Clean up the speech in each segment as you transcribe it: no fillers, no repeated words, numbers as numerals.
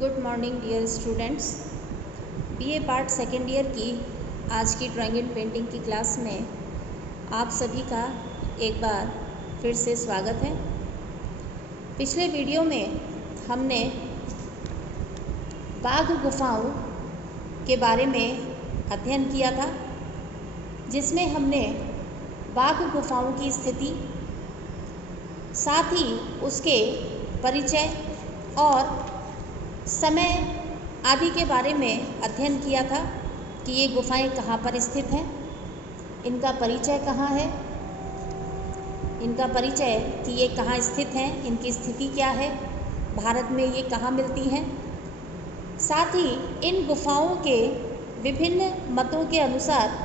Good morning dear students. BA part second year की आज की ड्राइंग एंड पेंटिंग की क्लास में आप सभी का एक बार फिर से स्वागत है। पिछले वीडियो में हमने बाघ गुफाओं के बारे में अध्ययन किया था, जिसमें हमने बाघ गुफाओं की स्थिति, साथ ही उसके परिचय और समय आदि के बारे में अध्ययन किया था कि ये गुफाएं कहाँ पर स्थित हैं, इनका परिचय कहाँ है, इनका परिचय कि ये कहाँ स्थित हैं, इनकी स्थिति क्या है, भारत में ये कहाँ मिलती हैं। साथ ही इन गुफाओं के विभिन्न मतों के अनुसार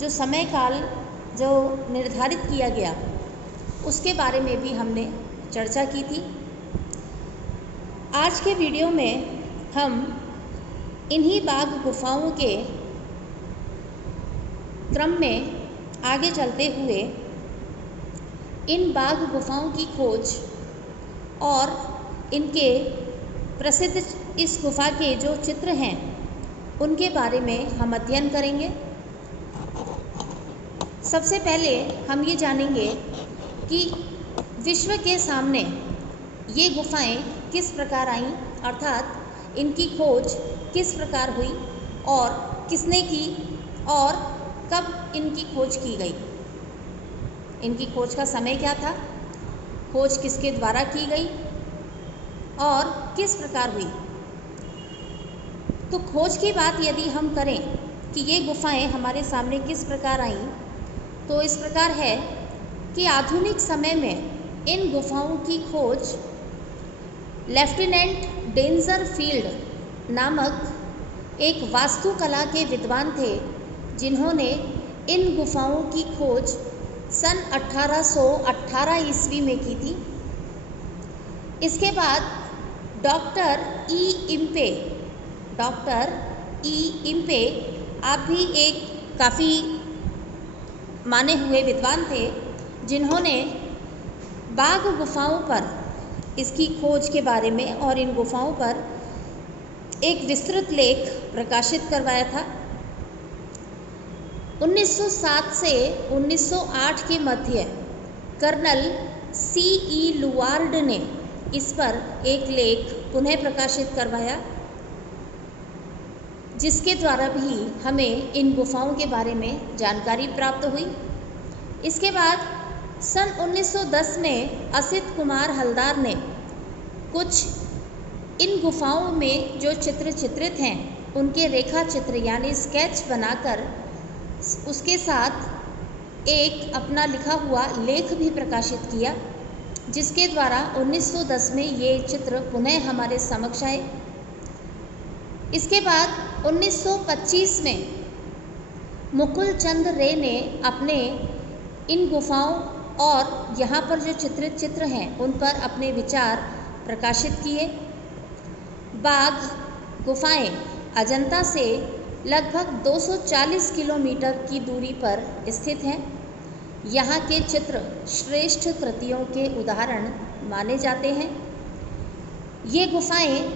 जो समय काल जो निर्धारित किया गया उसके बारे में भी हमने चर्चा की थी। आज के वीडियो में हम इन्हीं बाघ गुफाओं के क्रम में आगे चलते हुए इन बाघ गुफाओं की खोज और इनके प्रसिद्ध इस गुफा के जो चित्र हैं उनके बारे में हम अध्ययन करेंगे। सबसे पहले हम ये जानेंगे कि विश्व के सामने ये गुफाएं किस प्रकार आईं, अर्थात इनकी खोज किस प्रकार हुई और किसने की और कब इनकी खोज की गई, इनकी खोज का समय क्या था, खोज किसके द्वारा की गई और किस प्रकार हुई। तो खोज की बात यदि हम करें कि ये गुफाएं हमारे सामने किस प्रकार आईं, तो इस प्रकार है कि आधुनिक समय में इन गुफाओं की खोज लेफ्टिनेंट डेंजर फील्ड नामक एक वास्तुकला के विद्वान थे, जिन्होंने इन गुफाओं की खोज सन 1818 ईस्वी में की थी। इसके बाद डॉक्टर ई इम्पे आप भी एक काफ़ी माने हुए विद्वान थे, जिन्होंने बाघ गुफाओं पर इसकी खोज के बारे में और इन गुफाओं पर एक विस्तृत लेख प्रकाशित करवाया था। 1907 से 1908 के मध्य कर्नल C.E. लुवार्ड ने इस पर एक लेख पुनः प्रकाशित करवाया, जिसके द्वारा भी हमें इन गुफाओं के बारे में जानकारी प्राप्त हुई। इसके बाद सन 1910 में असित कुमार हलदार ने कुछ इन गुफाओं में जो चित्र चित्रित हैं उनके रेखा चित्र यानी स्केच बनाकर उसके साथ एक अपना लिखा हुआ लेख भी प्रकाशित किया, जिसके द्वारा 1910 में ये चित्र पुनः हमारे समक्ष आए। इसके बाद 1925 में मुकुल चंद रे ने अपने इन गुफाओं और यहाँ पर जो चित्रित चित्र हैं उन पर अपने विचार प्रकाशित किए। बाघ गुफाएं अजंता से लगभग 240 किलोमीटर की दूरी पर स्थित हैं। यहाँ के चित्र श्रेष्ठ कृतियों के उदाहरण माने जाते हैं। ये गुफाएं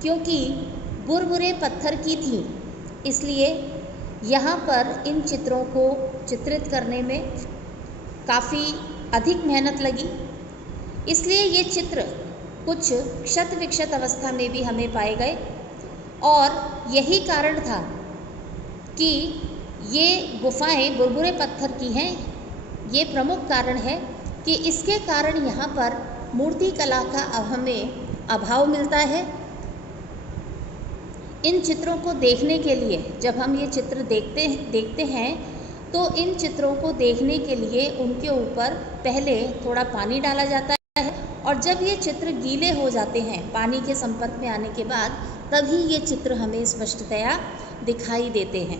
क्योंकि बुरबुरे पत्थर की थीं, इसलिए यहाँ पर इन चित्रों को चित्रित करने में काफ़ी अधिक मेहनत लगी, इसलिए ये चित्र कुछ क्षत विक्षत अवस्था में भी हमें पाए गए। और यही कारण था कि ये गुफाएं बुरबुरे पत्थर की हैं। ये प्रमुख कारण है कि इसके कारण यहाँ पर मूर्ति कला का हमें अभाव मिलता है। इन चित्रों को देखने के लिए जब हम ये चित्र देखते हैं तो इन चित्रों को देखने के लिए उनके ऊपर पहले थोड़ा पानी डाला जाता है, और जब ये चित्र गीले हो जाते हैं पानी के संपर्क में आने के बाद, तभी ये चित्र हमें स्पष्टतया दिखाई देते हैं।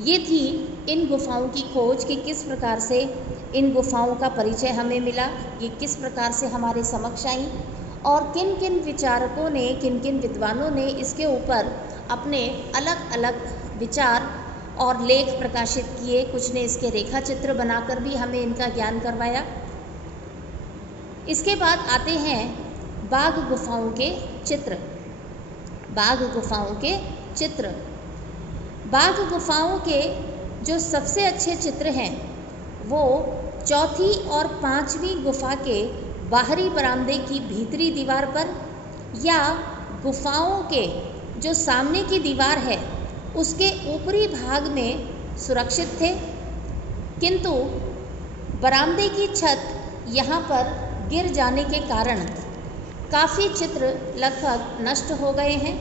ये थी इन गुफाओं की खोज कि किस प्रकार से इन गुफाओं का परिचय हमें मिला, ये किस प्रकार से हमारे समक्ष आई और किन किन विचारकों ने, किन किन विद्वानों ने इसके ऊपर अपने अलग अलग विचार और लेख प्रकाशित किए। कुछ ने इसके रेखा चित्र बनाकर भी हमें इनका ज्ञान करवाया। इसके बाद आते हैं बाघ गुफाओं के चित्र। बाघ गुफाओं के चित्र। बाघ गुफाओं के जो सबसे अच्छे चित्र हैं वो चौथी और पांचवी गुफा के बाहरी बरामदे की भीतरी दीवार पर या गुफाओं के जो सामने की दीवार है उसके ऊपरी भाग में सुरक्षित थे, किंतु बरामदे की छत यहाँ पर गिर जाने के कारण काफ़ी चित्र लगभग नष्ट हो गए हैं,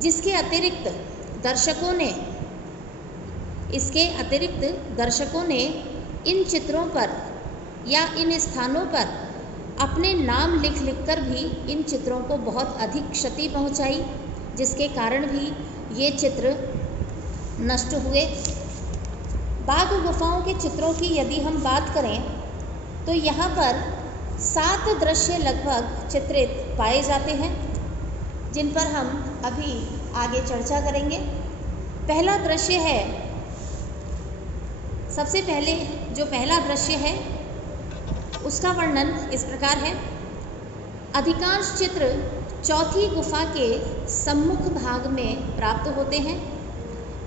जिसके अतिरिक्त दर्शकों ने इन चित्रों पर या इन स्थानों पर अपने नाम लिख कर भी इन चित्रों को बहुत अधिक क्षति पहुंचाई, जिसके कारण भी ये चित्र नष्ट हुए। बाघ गुफाओं के चित्रों की यदि हम बात करें तो यहाँ पर 7 दृश्य लगभग चित्रित पाए जाते हैं, जिन पर हम अभी आगे चर्चा करेंगे। पहला दृश्य है, सबसे पहले जो पहला दृश्य है उसका वर्णन इस प्रकार है। अधिकांश चित्र चौथी गुफा के सम्मुख भाग में प्राप्त होते हैं।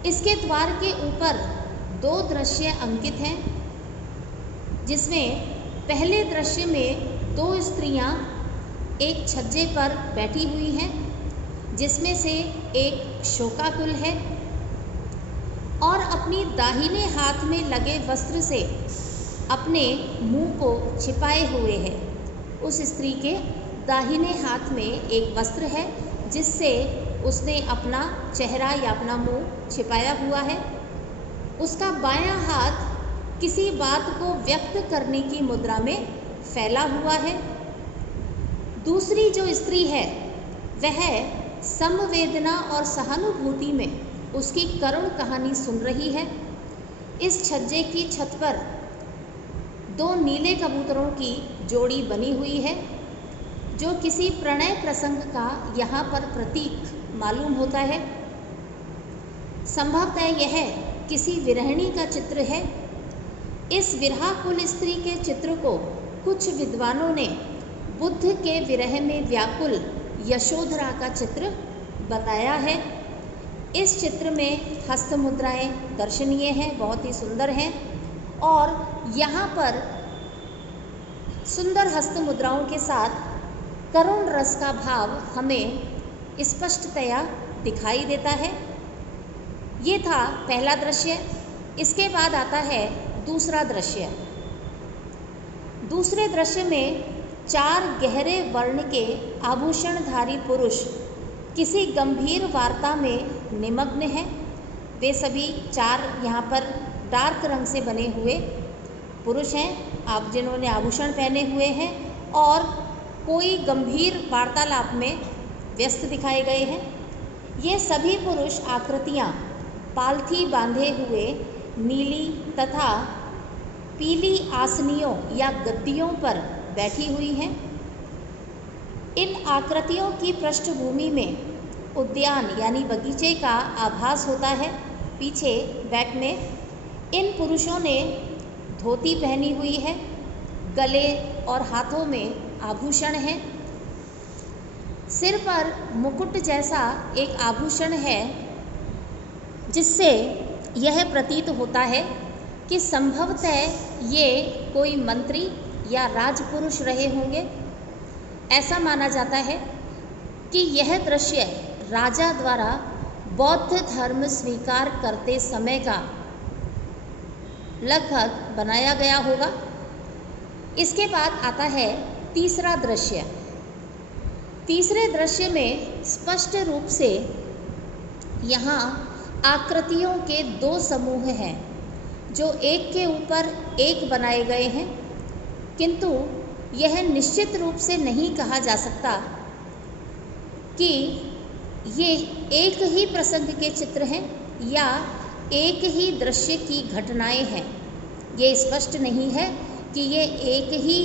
इसके द्वार के ऊपर 2 दृश्य अंकित हैं, जिसमें पहले दृश्य में 2 स्त्रियां एक छज्जे पर बैठी हुई हैं, जिसमें से एक शोकाकुल है और अपनी दाहिने हाथ में लगे वस्त्र से अपने मुंह को छिपाए हुए है। उस स्त्री के दाहिने हाथ में एक वस्त्र है जिससे उसने अपना चेहरा या अपना मुंह छिपाया हुआ है। उसका बायां हाथ किसी बात को व्यक्त करने की मुद्रा में फैला हुआ है। दूसरी जो स्त्री है वह समवेदना और सहानुभूति में उसकी करुण कहानी सुन रही है। इस छज्जे की छत पर 2 नीले कबूतरों की जोड़ी बनी हुई है, जो किसी प्रणय प्रसंग का यहाँ पर प्रतीक मालूम होता है। संभवतः यह किसी विरहिणी का चित्र है। इस विरहाकुल स्त्री के चित्र को कुछ विद्वानों ने बुद्ध के विरह में व्याकुल यशोधरा का चित्र बताया है। इस चित्र में हस्त मुद्राएं दर्शनीय हैं, बहुत ही सुंदर हैं और यहाँ पर सुंदर हस्त मुद्राओं के साथ करुण रस का भाव हमें स्पष्टतया दिखाई देता है। ये था पहला दृश्य। इसके बाद आता है दूसरा दृश्य। दूसरे दृश्य में 4 गहरे वर्ण के आभूषणधारी पुरुष किसी गंभीर वार्ता में निमग्न हैं। वे सभी 4 यहाँ पर डार्क रंग से बने हुए पुरुष हैं, आप जिन्होंने आभूषण पहने हुए हैं और कोई गंभीर वार्तालाप में व्यस्त दिखाए गए हैं। ये सभी पुरुष आकृतियाँ पालथी बांधे हुए नीली तथा पीली आसनियों या गद्दियों पर बैठी हुई हैं। इन आकृतियों की पृष्ठभूमि में उद्यान यानी बगीचे का आभास होता है। पीछे बैक में इन पुरुषों ने धोती पहनी हुई है, गले और हाथों में आभूषण है। सिर पर मुकुट जैसा एक आभूषण है, जिससे यह प्रतीत होता है कि संभवतः ये कोई मंत्री या राजपुरुष रहे होंगे। ऐसा माना जाता है कि यह दृश्य राजा द्वारा बौद्ध धर्म स्वीकार करते समय का लगभग बनाया गया होगा। इसके बाद आता है तीसरा दृश्य। तीसरे दृश्य में स्पष्ट रूप से यहाँ आकृतियों के 2 समूह हैं, जो एक के ऊपर एक बनाए गए हैं, किंतु यह निश्चित रूप से नहीं कहा जा सकता कि ये एक ही प्रसंग के चित्र हैं या एक ही दृश्य की घटनाएं हैं। ये स्पष्ट नहीं है कि ये एक ही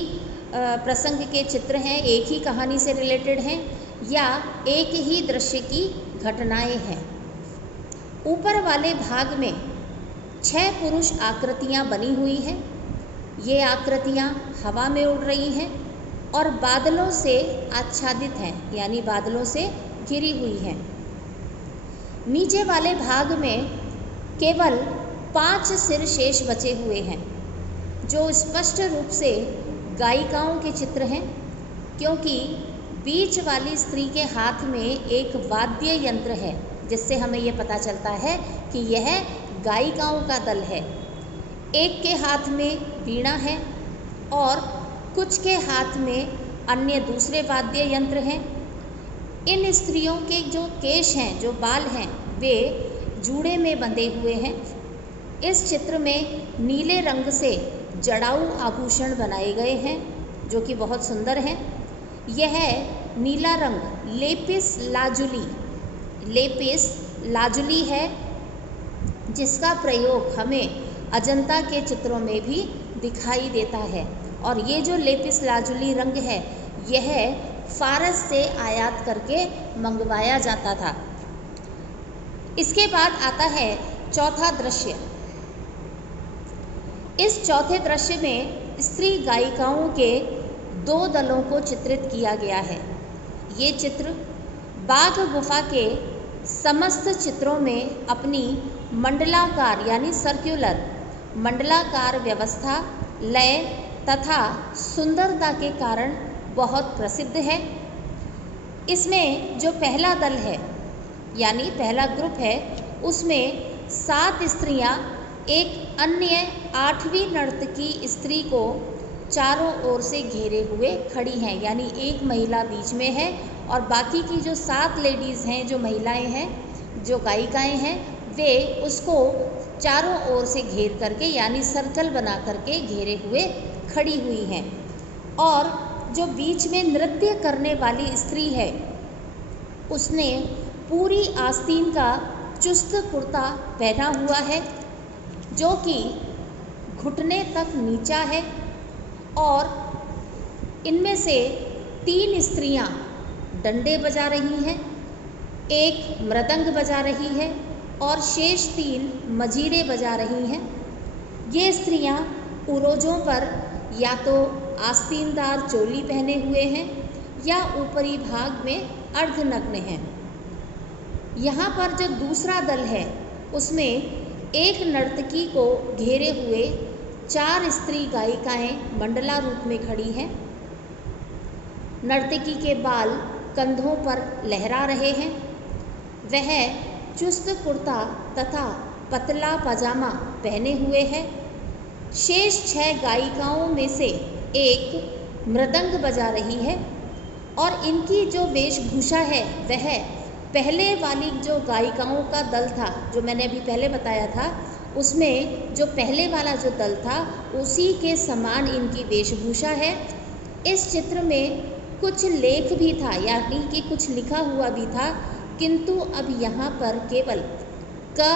प्रसंग के चित्र हैं, एक ही कहानी से रिलेटेड हैं या एक ही दृश्य की घटनाएं हैं। ऊपर वाले भाग में 6 पुरुष आकृतियां बनी हुई हैं। ये आकृतियां हवा में उड़ रही हैं और बादलों से आच्छादित हैं, यानी बादलों से घिरी हुई हैं। नीचे वाले भाग में केवल 5 सिर शेष बचे हुए हैं, जो स्पष्ट रूप से गायिकाओं के चित्र हैं, क्योंकि बीच वाली स्त्री के हाथ में एक वाद्य यंत्र है, जिससे हमें यह पता चलता है कि यह गायिकाओं का दल है। एक के हाथ में वीणा है और कुछ के हाथ में अन्य दूसरे वाद्य यंत्र हैं। इन स्त्रियों के जो केश हैं, जो बाल हैं, वे जूड़े में बंधे हुए हैं। इस चित्र में नीले रंग से जड़ाऊ आभूषण बनाए गए हैं, जो कि बहुत सुंदर हैं। यह नीला रंग लेपिस लाजुली है, जिसका प्रयोग हमें अजंता के चित्रों में भी दिखाई देता है। और ये जो लेपिस लाजुली रंग है, यह फारस से आयात करके मंगवाया जाता था। इसके बाद आता है चौथा दृश्य। इस चौथे दृश्य में स्त्री गायिकाओं के 2 दलों को चित्रित किया गया है। ये चित्र बाघ गुफा के समस्त चित्रों में अपनी मंडलाकार यानी सर्कुलर मंडलाकार व्यवस्था, लय तथा सुंदरता के कारण बहुत प्रसिद्ध है। इसमें जो पहला दल है, यानी पहला ग्रुप है, उसमें 7 स्त्रियां एक अन्य 8वीं नर्तकी स्त्री को चारों ओर से घेरे हुए खड़ी हैं, यानी एक महिला बीच में है और बाकी की जो 7 लेडीज़ हैं, जो महिलाएं हैं, जो गायिकाएं हैं, वे उसको चारों ओर से घेर करके यानी सर्कल बना करके घेरे हुए खड़ी हुई हैं। और जो बीच में नृत्य करने वाली स्त्री है, उसने पूरी आस्तीन का चुस्त कुर्ता पहना हुआ है, जो कि घुटने तक नीचा है। और इनमें से 3 स्त्रियां डंडे बजा रही हैं, एक मृदंग बजा रही है और शेष 3 मजीरे बजा रही हैं। ये स्त्रियां उरोजों पर या तो आस्तीनदार चोली पहने हुए हैं या ऊपरी भाग में अर्धनग्न हैं। यहाँ पर जो दूसरा दल है, उसमें एक नर्तकी को घेरे हुए 4 स्त्री गायिकाएं मंडला रूप में खड़ी हैं। नर्तकी के बाल कंधों पर लहरा रहे हैं। वह चुस्त कुर्ता तथा पतला पजामा पहने हुए है। शेष 6 गायिकाओं में से एक मृदंग बजा रही है और इनकी जो वेशभूषा है, वह पहले वाली जो गायिकाओं का दल था, जो मैंने अभी पहले बताया था, उसमें जो पहले वाला जो दल था, उसी के समान इनकी वेशभूषा है। इस चित्र में कुछ लेख भी था, यानी कि कुछ लिखा हुआ भी था, किंतु अब यहाँ पर केवल क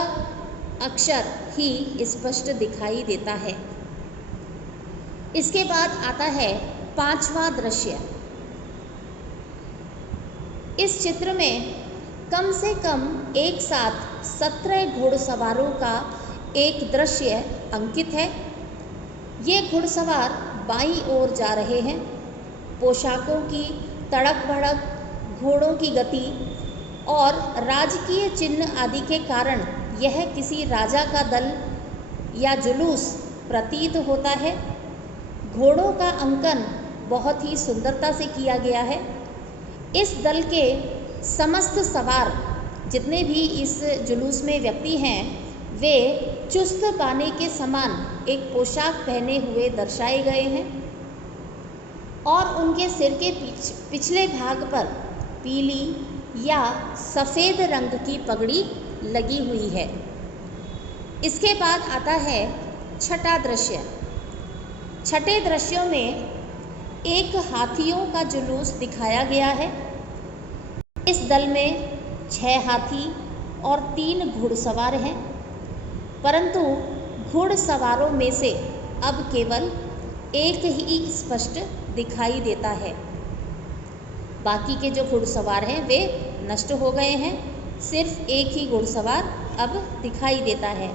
अक्षर ही स्पष्ट दिखाई देता है। इसके बाद आता है 5वां दृश्य। इस चित्र में कम से कम एक साथ 17 घुड़सवारों का एक दृश्य अंकित है। ये घुड़सवार बाईं ओर जा रहे हैं। पोशाकों की तड़क भड़क, घोड़ों की गति और राजकीय चिन्ह आदि के कारण यह किसी राजा का दल या जुलूस प्रतीत होता है। घोड़ों का अंकन बहुत ही सुंदरता से किया गया है। इस दल के समस्त सवार जितने भी इस जुलूस में व्यक्ति हैं, वे चुस्त बाने के समान एक पोशाक पहने हुए दर्शाए गए हैं और उनके सिर के पिछले भाग पर पीली या सफ़ेद रंग की पगड़ी लगी हुई है। इसके बाद आता है छठा दृश्य। छठे दृश्यों में एक हाथियों का जुलूस दिखाया गया है। इस दल में 6 हाथी और 3 घुड़सवार हैं, परंतु घुड़सवारों में से अब केवल एक ही स्पष्ट दिखाई देता है। बाकी के जो घुड़सवार हैं वे नष्ट हो गए हैं, सिर्फ एक ही घुड़सवार अब दिखाई देता है।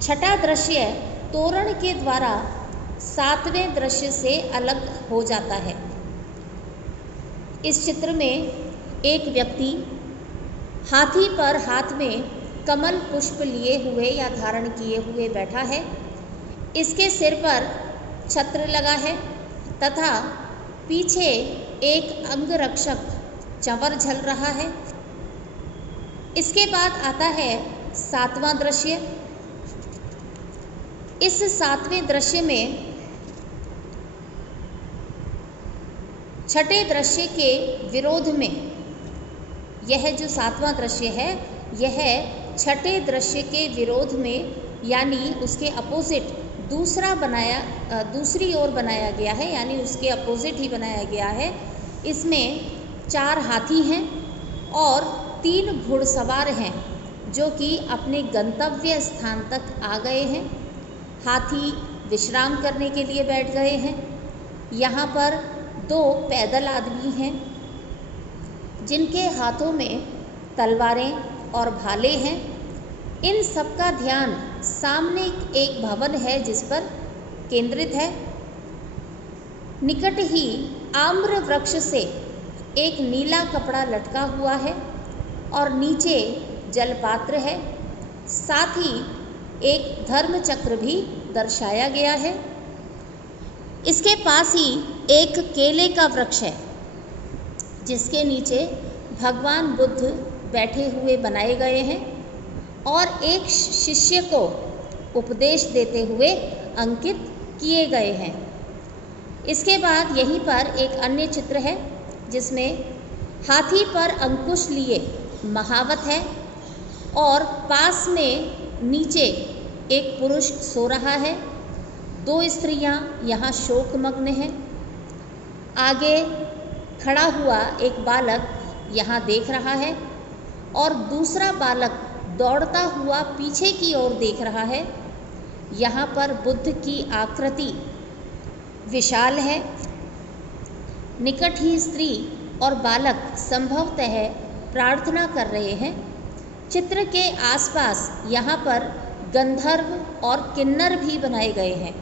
छठा दृश्य तोरण के द्वारा 7वें दृश्य से अलग हो जाता है। इस चित्र में एक व्यक्ति हाथी पर हाथ में कमल पुष्प लिए हुए या धारण किए हुए बैठा है। इसके सिर पर छत्र लगा है तथा पीछे एक अंगरक्षक चंवर झल रहा है। इसके बाद आता है 7वां दृश्य। इस 7वें दृश्य में छठे दृश्य के विरोध में, यह जो 7वां दृश्य है यह छठे दृश्य के विरोध में यानी उसके अपोजिट दूसरी ओर बनाया गया है, यानी उसके अपोजिट ही बनाया गया है। इसमें 4 हाथी हैं और 3 घुड़सवार हैं जो कि अपने गंतव्य स्थान तक आ गए हैं। हाथी विश्राम करने के लिए बैठ गए हैं। यहाँ पर 2 पैदल आदमी हैं जिनके हाथों में तलवारें और भाले हैं। इन सब का ध्यान सामने एक भवन है जिस पर केंद्रित है। निकट ही आम्र वृक्ष से एक नीला कपड़ा लटका हुआ है और नीचे जलपात्र है। साथ ही एक धर्म चक्र भी दर्शाया गया है। इसके पास ही एक केले का वृक्ष है जिसके नीचे भगवान बुद्ध बैठे हुए बनाए गए हैं और एक शिष्य को उपदेश देते हुए अंकित किए गए हैं। इसके बाद यहीं पर एक अन्य चित्र है जिसमें हाथी पर अंकुश लिए महावत है और पास में नीचे एक पुरुष सो रहा है। 2 स्त्रियां यहाँ शोकमग्न हैं। आगे खड़ा हुआ एक बालक यहाँ देख रहा है और दूसरा बालक दौड़ता हुआ पीछे की ओर देख रहा है। यहाँ पर बुद्ध की आकृति विशाल है। निकट ही स्त्री और बालक संभवतः प्रार्थना कर रहे हैं। चित्र के आसपास यहाँ पर गंधर्व और किन्नर भी बनाए गए हैं।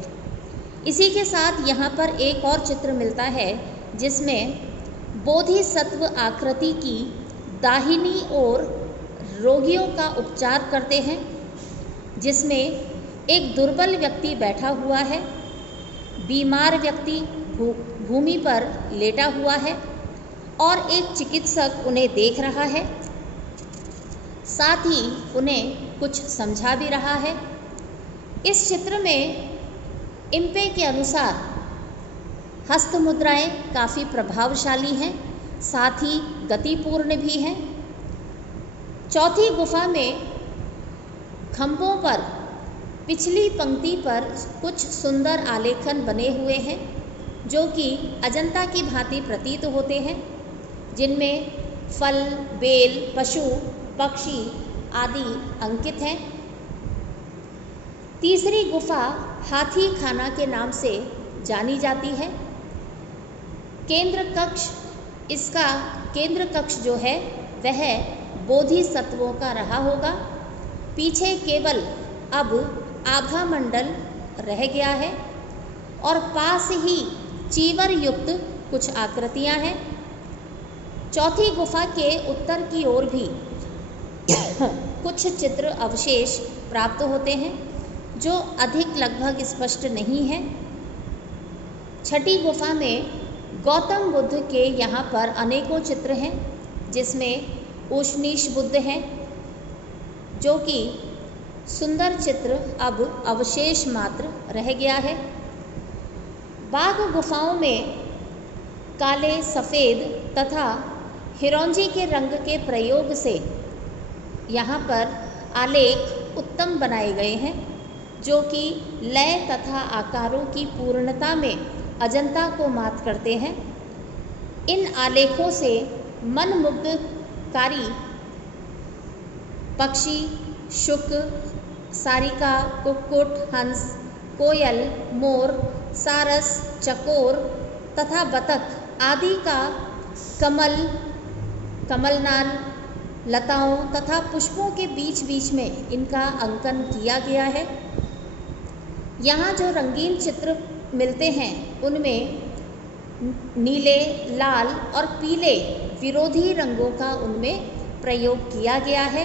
इसी के साथ यहाँ पर एक और चित्र मिलता है जिसमें बोधिसत्व आकृति की दाहिनी ओर रोगियों का उपचार करते हैं, जिसमें एक दुर्बल व्यक्ति बैठा हुआ है। बीमार व्यक्ति भूमि पर लेटा हुआ है और एक चिकित्सक उन्हें देख रहा है, साथ ही उन्हें कुछ समझा भी रहा है। इस चित्र में इम्पे के अनुसार हस्त मुद्राएं काफ़ी प्रभावशाली हैं, साथ ही गतिपूर्ण भी हैं। चौथी गुफा में खंभों पर पिछली पंक्ति पर कुछ सुंदर आलेखन बने हुए हैं जो कि अजंता की भांति प्रतीत होते हैं, जिनमें फल, बेल, पशु, पक्षी आदि अंकित हैं। तीसरी गुफा हाथी खाना के नाम से जानी जाती है। इसका केंद्र कक्ष जो है वह बोधिसत्वों का रहा होगा। पीछे केवल अब आभा मंडल रह गया है और पास ही चीवर युक्त कुछ आकृतियां हैं। चौथी गुफा के उत्तर की ओर भी कुछ चित्र अवशेष प्राप्त होते हैं जो अधिक लगभग स्पष्ट नहीं है। छठी गुफा में गौतम बुद्ध के यहाँ पर अनेकों चित्र हैं, जिसमें उशनीश बुद्ध हैं जो कि सुंदर चित्र अब अवशेष मात्र रह गया है। बाघ गुफाओं में काले, सफ़ेद तथा हिरौंजी के रंग के प्रयोग से यहाँ पर आलेख उत्तम बनाए गए हैं जो कि लय तथा आकारों की पूर्णता में अजंता को मात करते हैं। इन आलेखों से मनमुग्धकारी पक्षी, शुक, सारिका, कुक्कुट, हंस, कोयल, मोर, सारस, चकोर तथा बतख आदि का कमलनाल, लताओं तथा पुष्पों के बीच बीच में इनका अंकन किया गया है। यहाँ जो रंगीन चित्र मिलते हैं उनमें नीले, लाल और पीले विरोधी रंगों का उनमें प्रयोग किया गया है।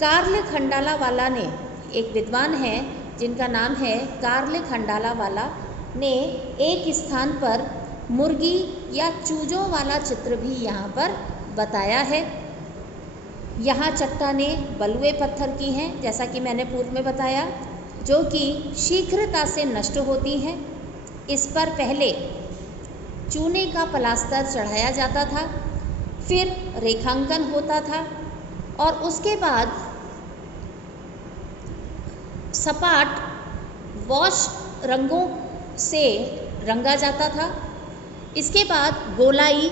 कार्ल खंडालावाला ने, एक विद्वान हैं जिनका नाम है कार्ल खंडालावाला, ने एक स्थान पर मुर्गी या चूजों वाला चित्र भी यहाँ पर बताया है। यहाँ चट्टानें बलुए पत्थर की हैं, जैसा कि मैंने पूर्व में बताया, जो कि शीघ्रता से नष्ट होती हैं। इस पर पहले चूने का प्लास्टर चढ़ाया जाता था, फिर रेखांकन होता था और उसके बाद सपाट वॉश रंगों से रंगा जाता था। इसके बाद गोलाई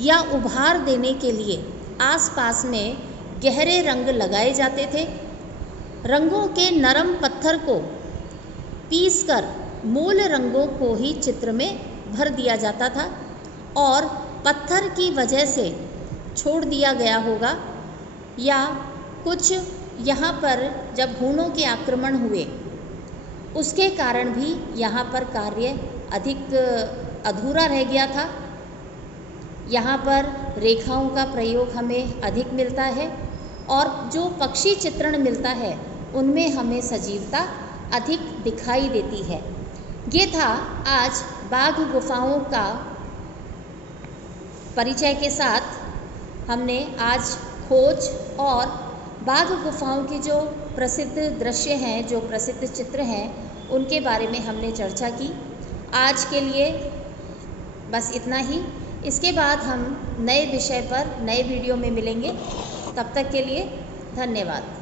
या उभार देने के लिए आसपास में गहरे रंग लगाए जाते थे। रंगों के नरम पत्थर को पीसकर मूल रंगों को ही चित्र में भर दिया जाता था और पत्थर की वजह से छोड़ दिया गया होगा या कुछ यहाँ पर जब हूणों के आक्रमण हुए उसके कारण भी यहाँ पर कार्य अधिक अधूरा रह गया था। यहाँ पर रेखाओं का प्रयोग हमें अधिक मिलता है और जो पक्षी चित्रण मिलता है उनमें हमें सजीवता अधिक दिखाई देती है। ये था आज बाघ गुफाओं का परिचय के साथ हमने आज खोज और बाघ गुफाओं की जो प्रसिद्ध दृश्य हैं, जो प्रसिद्ध चित्र हैं, उनके बारे में हमने चर्चा की। आज के लिए बस इतना ही। इसके बाद हम नए विषय पर नए वीडियो में मिलेंगे। तब तक के लिए धन्यवाद।